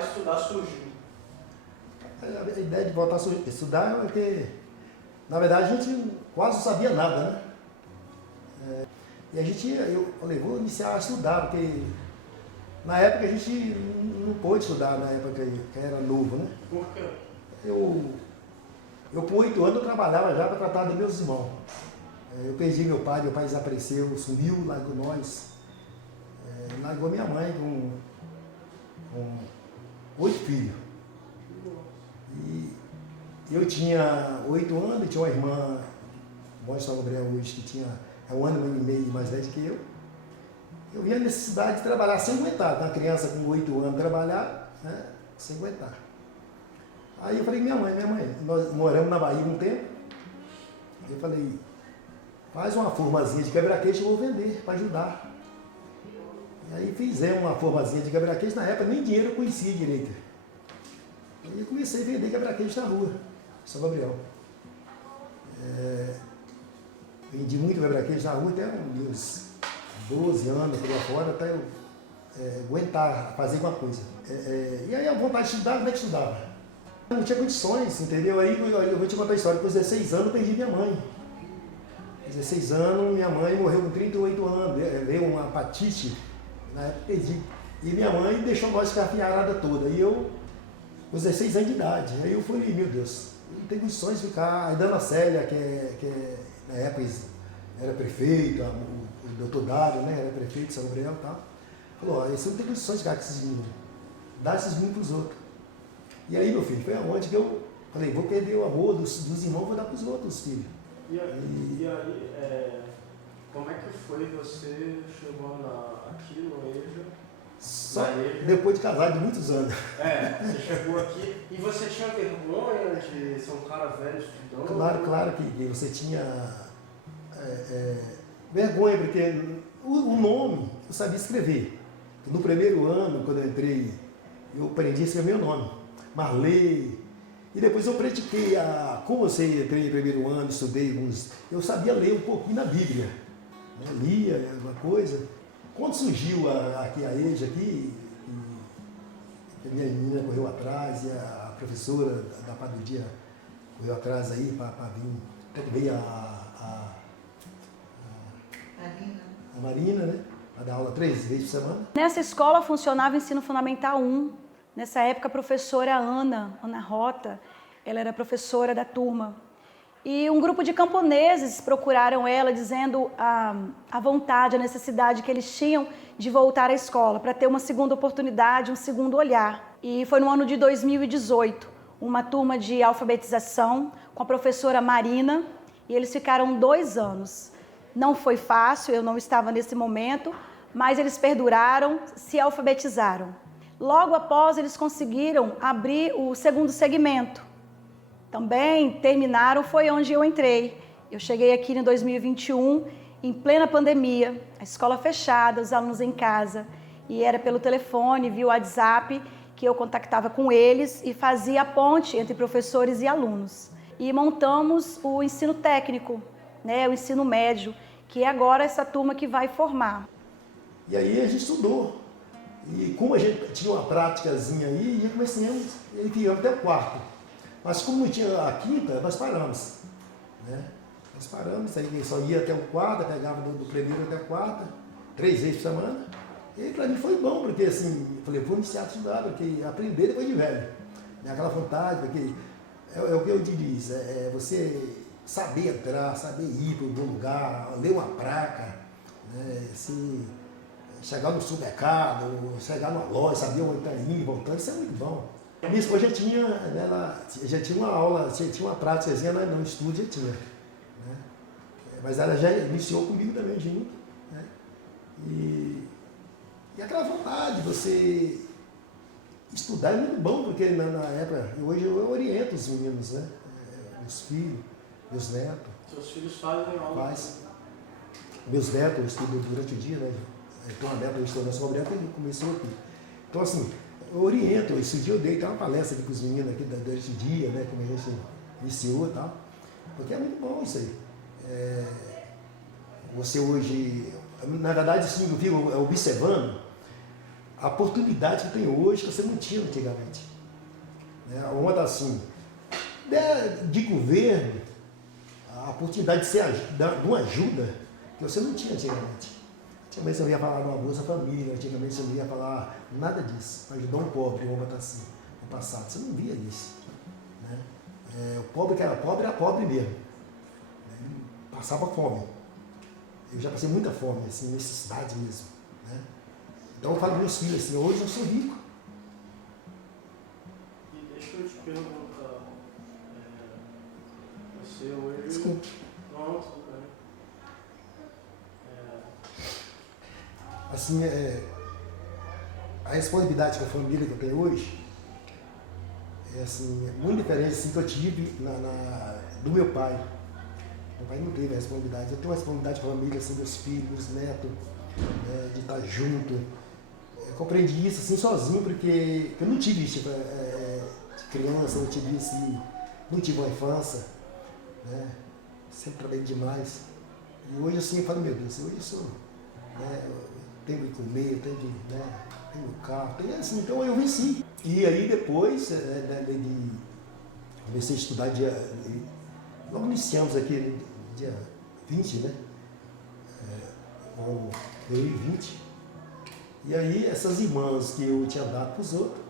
a estudar surgiu? A ideia de voltar a estudar é porque, na verdade, a gente quase não sabia nada, né? E eu falei, vou iniciar a estudar, porque na época a gente não pôde estudar, na época que era novo, né? Por quê? Eu com 8 anos eu trabalhava já para tratar dos meus irmãos. Eu perdi meu pai desapareceu, sumiu, largou nós. Largou minha mãe com 8 filhos. E eu tinha 8 anos, e tinha uma irmã, mãe de São Gabriel hoje, que tinha 1 ano e meio mais velha que eu. Eu vi a necessidade de trabalhar sem aguentar. Uma criança com 8 anos trabalhar, né, sem aguentar. Aí eu falei, minha mãe, nós moramos na Bahia um tempo. Eu falei, faz uma formazinha de quebra-queixo e eu vou vender para ajudar. E aí fizemos uma formazinha de quebra-queixo, na época nem dinheiro eu conhecia direito. Aí eu comecei a vender quebra-queixo na rua, São Gabriel. Vendi muito quebra-queixo na rua até uns 12 anos por lá fora, até eu aguentar fazer alguma coisa. E aí a vontade de estudar, como é que estudava? Não tinha condições, entendeu? Aí eu vou te contar a história, com 16 anos eu perdi minha mãe. 16 anos, minha mãe morreu com 38 anos, veio uma hepatite, na época perdi. E minha mãe deixou nós ficar a filharada toda. E eu, com 16 anos de idade, aí eu falei, meu Deus, eu não tenho condições de ficar. Aí Dona Célia, que na época era prefeita, o doutor Dário, né, era prefeito de São Gabriel e tal, falou, você não tem condições de ficar com esses meninos, dá esses meninos para os outros. E aí, meu filho, foi aonde que eu falei, vou perder o amor dos irmãos, vou dar para os outros filhos. E aí, como é que foi você chegou aqui no EJA? Só depois de casar de muitos anos. Você chegou aqui e você tinha vergonha de ser um cara velho estudando? Claro que você tinha vergonha, porque o nome eu sabia escrever. No primeiro ano, quando eu entrei, eu aprendi a escrever meu nome. Marley. E depois eu pratiquei, como eu entrei no primeiro ano, estudei eu sabia ler um pouquinho na Bíblia. Né? Lia alguma coisa. Quando surgiu aqui a EJA, a minha menina correu atrás, e a professora da parte do dia correu atrás aí para vir, até que veio a Marina, né? Para dar aula 3 vezes por semana. Nessa escola funcionava o ensino fundamental 1. Nessa época, a professora Ana Rota, ela era professora da turma. E um grupo de camponeses procuraram ela, dizendo a vontade, a necessidade que eles tinham de voltar à escola, para ter uma segunda oportunidade, um segundo olhar. E foi no ano de 2018, uma turma de alfabetização com a professora Marina, e eles ficaram 2 anos. Não foi fácil, eu não estava nesse momento, mas eles perduraram, se alfabetizaram. Logo após, eles conseguiram abrir o segundo segmento. Também terminaram, foi onde eu entrei. Eu cheguei aqui em 2021, em plena pandemia, a escola fechada, os alunos em casa. E era pelo telefone, via WhatsApp, que eu contactava com eles e fazia a ponte entre professores e alunos. E montamos o ensino técnico, né, o ensino médio, que é agora essa turma que vai formar. E aí a gente estudou. E como a gente tinha uma práticazinha aí, começamos, e viemos até o 4º. Mas como não tinha a 5ª, nós paramos. Né? Nós paramos, aí só ia até o 4º, pegava do primeiro até o 4º, 3 vezes por semana. E para mim foi bom, porque assim, eu falei, vou iniciar a estudar, porque aprender depois de velho. Né? Aquela vontade, porque é o que eu te disse, você saber entrar, saber ir para um bom lugar, ler uma placa, né? Chegar no supermercado, chegar numa loja, saber onde está indo, voltando, isso é muito bom. Minha esposa já tinha uma aula, tinha uma práticazinha no estúdio, já tinha. Né? Mas ela já iniciou comigo também, junto. Né? E aquela vontade de você estudar é muito bom, porque na época, hoje eu oriento os meninos, né? Meus filhos, meus netos. Seus filhos fazem aula? Meus netos estudam durante o dia, né? Tem uma neta, eu estou na São Gabriel, que começou aqui. Então, assim, eu oriento. Esse dia eu dei até uma palestra aqui com os meninos aqui durante o dia, né? Como a gente iniciou e tal. Porque é muito bom isso aí. Você hoje, na verdade, sim, eu fico observando a oportunidade que tem hoje que você não tinha antigamente. Né? Uma das, assim, de governo, a oportunidade de de uma ajuda que você não tinha antigamente. Antigamente você não ia falar de uma Bolsa Família, antigamente você não ia falar nada disso, ajudar um pobre, vamos botar assim, no passado. Você não via isso. Né? O pobre que era pobre mesmo. Ele passava fome. Eu já passei muita fome, assim, necessidade mesmo. Né? Então eu falo para meus filhos assim, hoje eu sou rico. E deixa eu te perguntar, você hoje... Desculpa. Não, tudo bem. Assim, a responsabilidade com a família que eu tenho hoje é assim, muito diferente assim, que eu tive do meu pai. Meu pai não teve a responsabilidade. Eu tenho uma responsabilidade com a família, assim, meus filhos, meus netos, de estar junto. Eu compreendi isso assim, sozinho, porque eu não tive isso de criança, não tive uma infância. Né? Sempre trabalhei demais. E hoje assim eu falo, meu Deus, hoje eu sou. Né, tenho que comer, tenho carro, assim, então eu venci. E aí depois, comecei a estudar logo iniciamos aqui no dia 20, né? Ano 2020. E aí essas irmãs que eu tinha dado para os outros,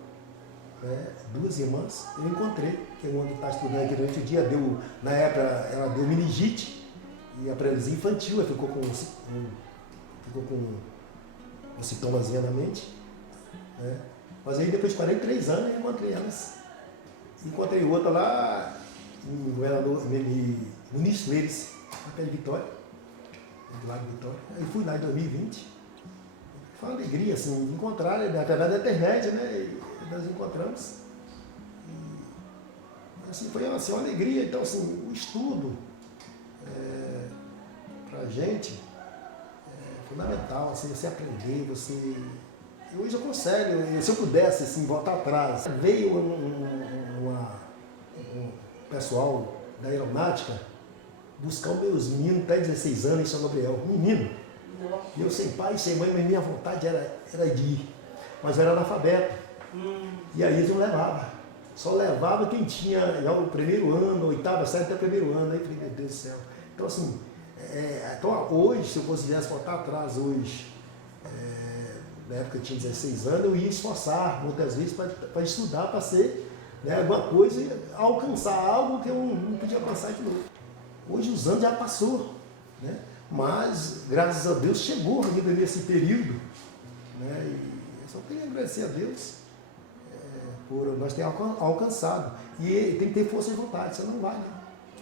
duas irmãs, eu encontrei, que é uma que está estudando aqui durante o dia, na época ela deu meningite e a paralisia infantil, ela ficou com um sintomazinho na mente. Né? Mas aí depois de 43 anos eu encontrei elas. Encontrei outra lá em Governador Muniz Leires, na pé de Vitória, do lado de Vitória. Aí fui lá em 2020. Foi uma alegria, assim, de encontrar, né? Através da internet, né? E nós encontramos. E, assim, foi assim, uma alegria. Então, assim, o estudo, pra gente, fundamental, assim, você aprender, você... Hoje eu consigo, se eu pudesse assim, voltar atrás, veio um pessoal da aeronáutica buscar os meus meninos até 16 anos em São Gabriel, menino. E eu sem pai, sem mãe, mas minha vontade era de ir, mas eu era analfabeto. E aí eles não levavam. Só levava quem tinha já o primeiro ano, oitava série até o primeiro ano. Aí eu falei, meu Deus do céu. Então assim, então, hoje, se eu quisesse voltar atrás hoje, na época eu tinha 16 anos, eu ia esforçar muitas vezes para estudar, para ser, né, alguma coisa e alcançar algo que eu não podia alcançar de novo. Hoje os anos já passou, né, mas graças a Deus chegou ainda nesse período, né, e eu só tenho a agradecer a Deus por nós ter alcançado. E tem que ter força de vontade, você não vai, né?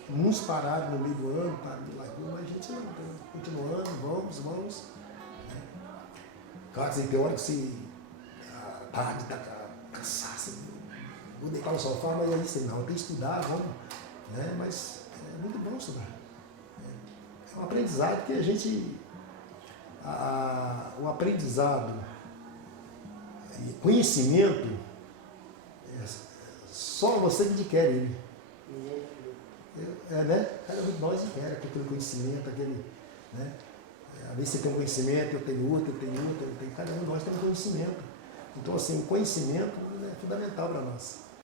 Muitos pararam no meio do ano, pararam de lagoa, mas a gente não, continuando, vamos. Claro que tem hora que você tarde, está cansado, vou deitar no sofá, mas aí você não, tem que estudar, vamos. Né? Mas é muito bom estudar. É um aprendizado que a gente. O aprendizado, conhecimento, só você que adquire ele. Né? Cada um de nós quer aquele conhecimento, né? Às vezes você tem um conhecimento, eu tenho outro, cada um de nós tem um conhecimento. Então, assim, o conhecimento é fundamental para nós.